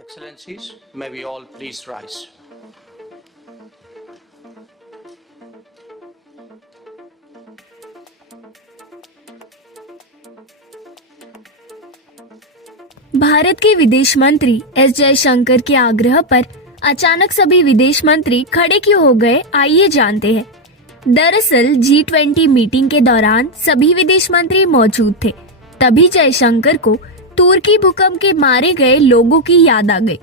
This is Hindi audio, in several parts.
Excellencies, may we all please rise. Bharat के विदेश मंत्री एस जयशंकर के आग्रह पर अचानक सभी विदेश मंत्री खड़े क्यों हो गए, आइए जानते हैं। दरअसल G20 मीटिंग के दौरान सभी विदेश मंत्री मौजूद थे। तभी जयशंकर को तुर्की भूकंप के मारे गए लोगों की याद आ गई,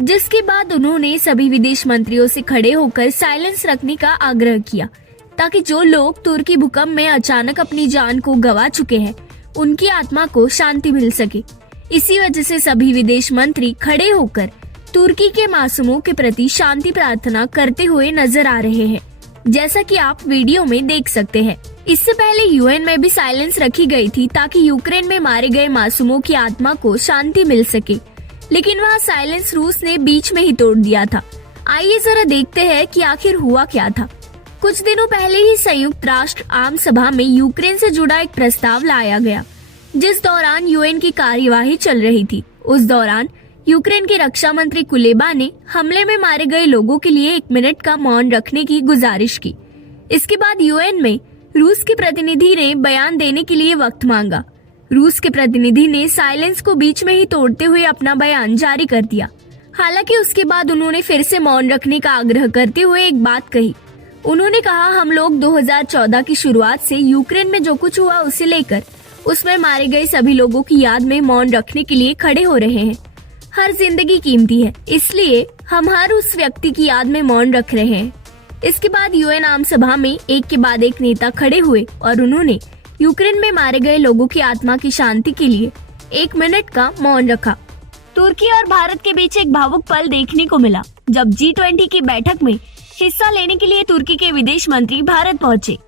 जिसके बाद उन्होंने सभी विदेश मंत्रियों से खड़े होकर साइलेंस रखने का आग्रह किया, ताकि जो लोग तुर्की भूकंप में अचानक अपनी जान को गंवा चुके हैं, उनकी आत्मा को शांति मिल सके। इसी वजह से सभी विदेश मंत्री खड़े होकर तुर्की के मासूमों के प्रति शांति प्रार्थना करते हुए नजर आ रहे हैं, जैसा कि आप वीडियो में देख सकते हैं। इससे पहले यूएन में भी साइलेंस रखी गई थी, ताकि यूक्रेन में मारे गए मासूमों की आत्मा को शांति मिल सके, लेकिन वहाँ साइलेंस रूस ने बीच में ही तोड़ दिया था। आइए जरा देखते हैं कि आखिर हुआ क्या था। कुछ दिनों पहले ही संयुक्त राष्ट्र आम सभा में यूक्रेन से जुड़ा एक प्रस्ताव लाया गया, जिस दौरान यूएन की कार्यवाही चल रही थी। उस दौरान यूक्रेन के रक्षा मंत्री कुलेबा ने हमले में मारे गए लोगों के लिए 1 मिनट का मौन रखने की गुजारिश की। इसके बाद यूएन में रूस के प्रतिनिधि ने बयान देने के लिए वक्त मांगा। रूस के प्रतिनिधि ने साइलेंस को बीच में ही तोड़ते हुए अपना बयान जारी कर दिया। हालांकि उसके बाद उन्होंने फिर से मौन रखने का आग्रह करते हुए एक बात कही। उन्होंने कहा, हम लोग 2014 की शुरुआत से यूक्रेन में जो कुछ हुआ उसे लेकर उसमें मारे गए सभी लोगों की याद में मौन रखने के लिए खड़े हो रहे हैं। हर जिंदगी कीमती है, इसलिए हम हर उस व्यक्ति की याद में मौन रख रहे हैं। इसके बाद यूएन आम सभा में एक के बाद एक नेता खड़े हुए और उन्होंने यूक्रेन में मारे गए लोगों की आत्मा की शांति के लिए 1 मिनट का मौन रखा। तुर्की और भारत के बीच एक भावुक पल देखने को मिला, जब G20 की बैठक में हिस्सा लेने के लिए तुर्की के विदेश मंत्री भारत पहुंचे।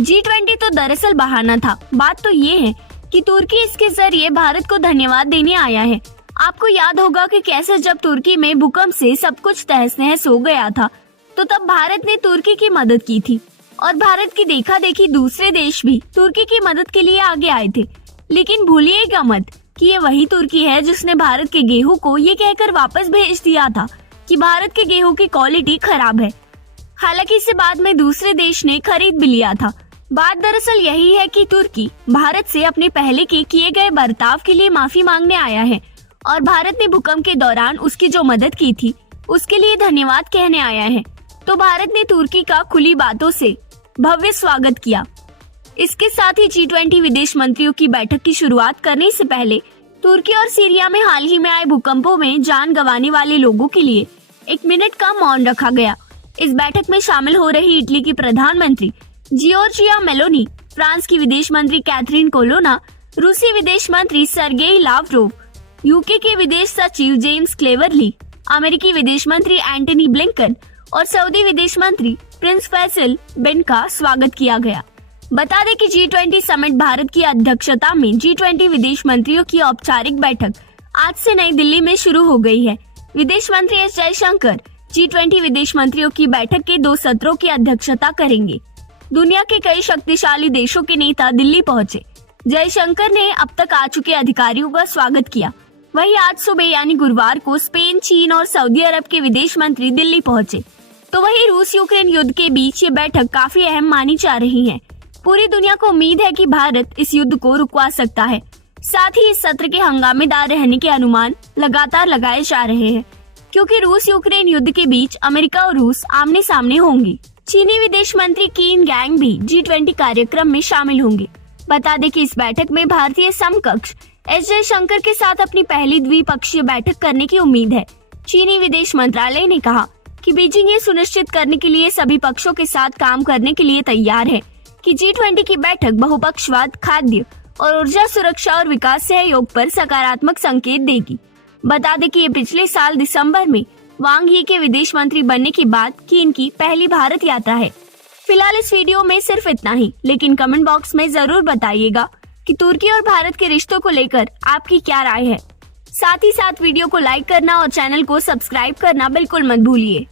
G20 तो दरअसल बहाना था। बात तो ये है कि तुर्की इसके जरिए भारत को धन्यवाद देने आया है। आपको याद होगा कि कैसे जब तुर्की में भूकंप से सब कुछ तहस नहस हो गया था, तो तब भारत ने तुर्की की मदद की थी और भारत की देखा देखी दूसरे देश भी तुर्की की मदद के लिए आगे आए थे। लेकिन भूलिएगा मत कि ये वही तुर्की है जिसने भारत के गेहूं को ये कहकर वापस भेज दिया था कि भारत के गेहूं की क्वालिटी खराब है। हालांकि इसे बाद में दूसरे देश ने खरीद भी लिया था। बात दरअसल यही है कि तुर्की भारत से अपने पहले के किए गए बर्ताव के लिए माफी मांगने आया है और भारत ने भूकंप के दौरान उसकी जो मदद की थी उसके लिए धन्यवाद कहने आया है। तो भारत ने तुर्की का खुली बातों से भव्य स्वागत किया। इसके साथ ही G20 विदेश मंत्रियों की बैठक की शुरुआत करने से पहले तुर्की और सीरिया में हाल ही में आए भूकंपों में जान गंवाने वाले लोगों के लिए 1 मिनट का मौन रखा गया। इस बैठक में शामिल हो रही इटली की प्रधानमंत्री जियोर्जिया मेलोनी, फ्रांस की विदेश मंत्री कैथरीन कोलोना, रूसी विदेश मंत्री सर्गेई लावरोव, यूके के विदेश सचिव जेम्स क्लेवरली, अमेरिकी विदेश मंत्री एंटनी ब्लिंकन और सऊदी विदेश मंत्री प्रिंस फैसल बिन का स्वागत किया गया। बता दें कि G20 समिट भारत की अध्यक्षता में G20 विदेश मंत्रियों की औपचारिक बैठक आज से नई दिल्ली में शुरू हो गई है। विदेश मंत्री एस जयशंकर G20 विदेश मंत्रियों की बैठक के 2 सत्रों की अध्यक्षता करेंगे। दुनिया के कई शक्तिशाली देशों के नेता दिल्ली पहुंचे। जयशंकर ने अब तक आ चुके अधिकारियों का स्वागत किया। वहीं आज सुबह यानी गुरुवार को स्पेन, चीन और सऊदी अरब के विदेश मंत्री दिल्ली पहुंचे। तो वहीं रूस यूक्रेन युद्ध के बीच ये बैठक काफी अहम मानी जा रही है। पूरी दुनिया को उम्मीद है कि भारत इस युद्ध को रुकवा सकता है। साथ ही इस सत्र के हंगामेदार रहने के अनुमान लगातार लगाए जा रहे हैं, क्योंकि रूस यूक्रेन युद्ध के बीच अमेरिका और रूस आमने सामने होंगे। चीनी विदेश मंत्री किन गैंग भी G20 कार्यक्रम में शामिल होंगे। बता दें कि इस बैठक में भारतीय समकक्ष एस जयशंकर के साथ अपनी पहली द्विपक्षीय बैठक करने की उम्मीद है। चीनी विदेश मंत्रालय ने कहा कि बीजिंग ये सुनिश्चित करने के लिए सभी पक्षों के साथ काम करने के लिए तैयार है कि G20 की बैठक बहुपक्षवाद, खाद्य और ऊर्जा सुरक्षा और विकास सहयोग पर सकारात्मक संकेत देगी। बता दें कि ये पिछले साल दिसंबर में वांग यी के विदेश मंत्री बनने के बाद की इनकी पहली भारत यात्रा है। फिलहाल इस वीडियो में सिर्फ इतना ही, लेकिन कमेंट बॉक्स में जरूर बताइएगा कि तुर्की और भारत के रिश्तों को लेकर आपकी क्या राय है। साथ ही साथ वीडियो को लाइक करना और चैनल को सब्सक्राइब करना बिल्कुल मत भूलिए।